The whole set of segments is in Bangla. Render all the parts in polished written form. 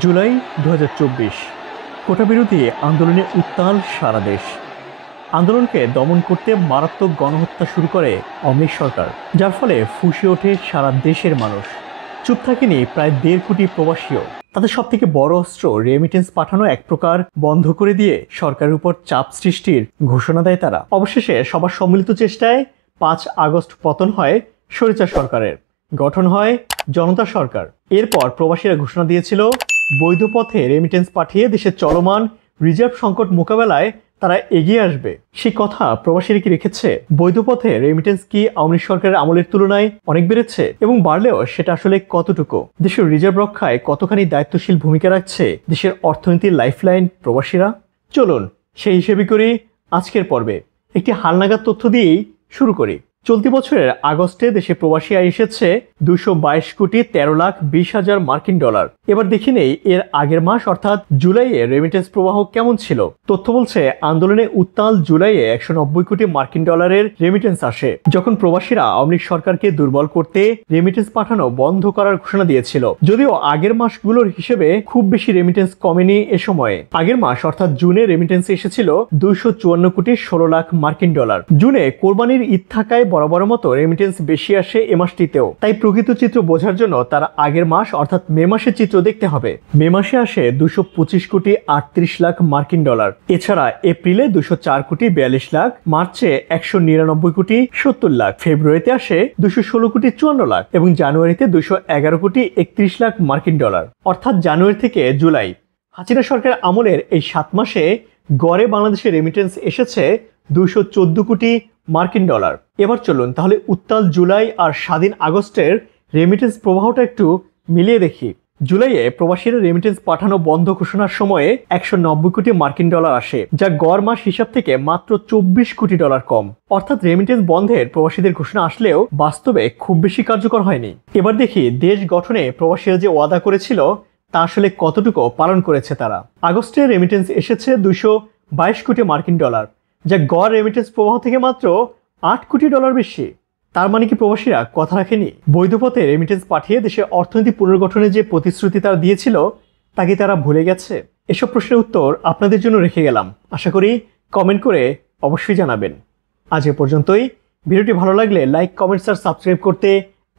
জুলাই ২০২৪ কোটা বিরোধী আন্দোলনে উত্তাল সারা দেশ। আন্দোলনকে দমন করতে মারাত্মক গণহত্যা শুরু করে আওয়ামী লীগ সরকার, যার ফলে ফুঁসে ওঠে সারা দেশের মানুষ। চুপ থাকেনি প্রায় ১.৫ কোটি প্রবাসীও। তাদের সব থেকে বড় অস্ত্র রেমিটেন্স পাঠানো এক প্রকার বন্ধ করে দিয়ে সরকারের উপর চাপ সৃষ্টির ঘোষণা দেয় তারা। অবশেষে সবার সম্মিলিত চেষ্টায় ৫ আগস্ট পতন হয় স্বৈরাচার সরকারের, গঠন হয় জনতা সরকার। এরপর প্রবাসীরা ঘোষণা দিয়েছিল বৈধ পথে রেমিটেন্স পাঠিয়ে দেশের চলমান রিজার্ভ সংকট মোকাবেলায় তারা এগিয়ে আসবে। সেই কথা প্রবাসীরা কি রেখেছে? বৈধ পথে রেমিটেন্স কি আওয়ামী লীগ সরকারের আমলের তুলনায় অনেক বেড়েছে? এবং বাড়লেও সেটা আসলে কতটুকু? দেশের রিজার্ভ রক্ষায় কতখানি দায়িত্বশীল ভূমিকা রাখছে দেশের অর্থনীতির লাইফলাইন প্রবাসীরা? চলুন সেই হিসেবে করি আজকের পর্বে। একটি হালনাগাদ তথ্য দিয়েই শুরু করি। চলতি বছরের আগস্টে দেশে প্রবাসী আয় এসেছে ২২২ কোটি ১৩ লাখ ২০ হাজার মার্কিন ডলার। এবার দেখি নেই এর আগের মাস অর্থাৎ জুলাইয়ে রেমিটেন্স প্রবাহ কেমন ছিল। তথ্য বলছে আন্দোলনে উত্তাল জুলাইয়ে ১৯০ কোটি মার্কিন ডলারের রেমিটেন্স আসে, যখন প্রবাসীরা আওয়ামী লীগ সরকারকে দুর্বল করতে রেমিটেন্স পাঠানো বন্ধ করার ঘোষণা দিয়েছিল। যদিও আগের মাসগুলোর হিসেবে খুব বেশি রেমিটেন্স কমেনি এ সময়ে। আগের মাস অর্থাৎ জুনে রেমিটেন্স এসেছিল ২৫৪ কোটি ১৬ লাখ মার্কিন ডলার। জুনে কোরবানির ঈদ থাকায় বরাবর মতো রেমিটেন্স বেশি আসে এ মাসটিতেও। তাই প্রকৃত চিত্র বোঝার জন্য তার আগের মাস অর্থাৎ মে মাসের চিত্র দেখতে হবে। মে মাসে আসে ২২৫ কোটি ৩৮ লাখ মার্কিন ডলার। এছাড়া এপ্রিলে ২০৪ কোটি ৪২ লাখ, মার্চে ১৯৯ কোটি ৭০ লাখ, ফেব্রুয়ারিতে আসে ২১৬ কোটি ৫৪ লাখ এবং জানুয়ারিতে ২১১ কোটি ৩১ লাখ মার্কিন ডলার। অর্থাৎ জানুয়ারি থেকে জুলাই হাসিনা সরকার আমলের এই ৭ মাসে গড়ে বাংলাদেশে রেমিটেন্স এসেছে ২১৪ কোটি মার্কিন ডলার। এবার চলুন তাহলে উত্তাল জুলাই আর স্বাধীন আগস্টের রেমিটেন্স প্রবাহটা একটু মিলিয়ে দেখি। জুলাইয়ে প্রবাসীরা রেমিটেন্স পাঠানো বন্ধ ঘোষণার সময়ে ১৯০ কোটি মার্কিন ডলার আসে, যা গড় মাস হিসাব থেকে মাত্র ২৪ কোটি ডলার কম। অর্থাৎ রেমিটেন্স বন্ধের প্রবাসীদের ঘোষণা আসলেও বাস্তবে খুব বেশি কার্যকর হয়নি। এবার দেখি দেশ গঠনে প্রবাসীরা যে ওয়াদা করেছিল তা আসলে কতটুকু পালন করেছে তারা। আগস্টে রেমিটেন্স এসেছে ২২২ কোটি মার্কিন ডলার, যা গড় রেমিটেন্স প্রবাহ থেকে মাত্র ৮ কোটি ডলার বেশি। তার মানে কি প্রবাসীরা কথা রাখেনি? বৈধ পথে রেমিটেন্স পাঠিয়ে দেশের অর্থনীতি পুনর্গঠনের যে প্রতিশ্রুতি তারা দিয়েছিল তা কি তারা ভুলে গেছে? এসব প্রশ্নের উত্তর আপনাদের জন্য রেখে গেলাম। আশা করি কমেন্ট করে অবশ্যই জানাবেন। আজ এ পর্যন্তই। ভিডিওটি ভালো লাগলে লাইক, কমেন্টস আর সাবস্ক্রাইব করতে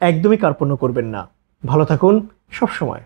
একদমই কার্পণ্য করবেন না। ভালো থাকুন সবসময়।